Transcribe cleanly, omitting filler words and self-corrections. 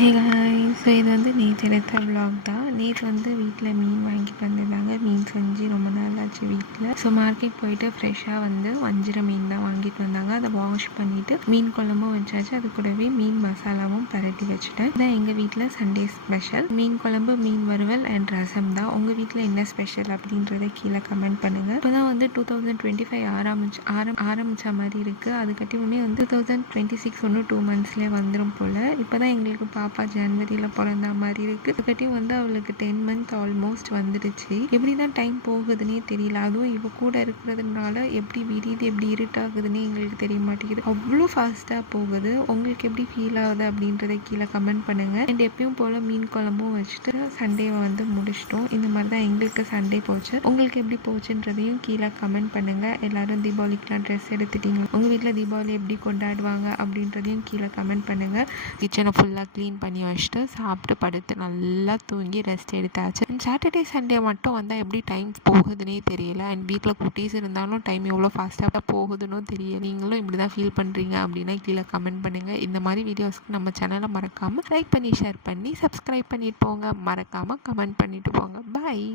Hey guys, so இது வந்து நேற்று எடுத்த vlog தான். நேற்று வந்து வீட்டில் மீன் வாங்கிட்டு வந்திருந்தாங்க. மீன் செஞ்சு ரொம்ப நாள் ஆச்சு வீட்டில். ஸோ மார்க்கெட் போயிட்டு ஃப்ரெஷ்ஷாக வந்து வஞ்சிர மீன் தான் வாங்கிட்டு வந்தாங்க. அதை வாஷ் பண்ணிவிட்டு மீன் குழம்பும் வச்சாச்சு. அது கூடவே மீன் மசாலாவும் பரட்டி வச்சுட்டேன். இதான் எங்கள் வீட்டில் சண்டே ஸ்பெஷல் மீன் குழம்பு, மீன் வறுவல் அண்ட் ரசம் தான். உங்கள் வீட்டில் என்ன ஸ்பெஷல் அப்படின்றத கீழே கமெண்ட் பண்ணுங்கள். இப்போ தான் வந்து 2025 ஆரம்பித்த மாதிரி இருக்குது. அதுக்கட்டியுமே வந்து 2026 ஒன்று 2 monthsலேயே வந்துடும் போல். இப்போ தான் எங்களுக்கு பாப்பா ஜனவரியில் பிறந்த மாதிரி இருக்குது. அதுக்கட்டியும் வந்து அவளுக்கு 10 months ஆல்மோஸ்ட் வந்துடுச்சு. எப்படி தான் டைம் போகுதுன்னே தெரியல. அதுவும் இவ கூட இருக்கிறதுனால எப்படி விரியுது, எப்படி இருட்டாகுதுன்னே எங்களுக்கு தெரிய மாட்டேங்குது. அவ்வளோ ஃபாஸ்ட்டாக போகுது. உங்களுக்கு எப்படி ஃபீல் ஆகுது அப்படின்றத கீழே கமெண்ட் பண்ணுங்கள். அண்ட் எப்பயும் போல் மீன் குழம்பும் வச்சுட்டு சண்டேவை வந்து முடிச்சிட்டோம். இந்த மாதிரி தான் எங்களுக்கு சண்டே போச்சு. உங்களுக்கு எப்படி போச்சுன்றதையும் கீழே கமெண்ட் பண்ணுங்கள். எல்லோரும் தீபாவளிக்கெலாம் ட்ரெஸ் எடுத்துட்டீங்க? உங்கள் வீட்டில் தீபாவளி எப்படி கொண்டாடுவாங்க அப்படின்றதையும் கீழே கமெண்ட் பண்ணுங்கள். கிச்சனை ஃபுல்லாக க்ளீன் பண்ணி வச்சுட்டு சாப்பிட்டு படுத்து நல்லா தூங்கி ரெஸ்ட் எடுத்தாச்சு. அண்ட் சாட்டர்டே சண்டே மட்டும் வந்தால் எப்படி டைம் போகுதுன்னே தெரியல. அண்ட் வீட்டில் குட்டீஸ் இருந்தாலும் டைம் எவ்வளோ ஃபாஸ்ட்டாக போகுதுன்னு தெரியல. நீங்களும் இப்படி தான் ஃபீல் பண்ணுறீங்க அப்படின்னா கீழே கமெண்ட் பண்ணுங்கள். இந்த மாதிரி வீடியோஸ்க்கு நம்ம சேனலை மறக்காமல் லைக் பண்ணி ஷேர் பண்ணி சப்ஸ்கிரைப் பண்ணிட்டு போங்க. மறக்காமல் கமெண்ட் பண்ணிட்டு போங்க. பாய்.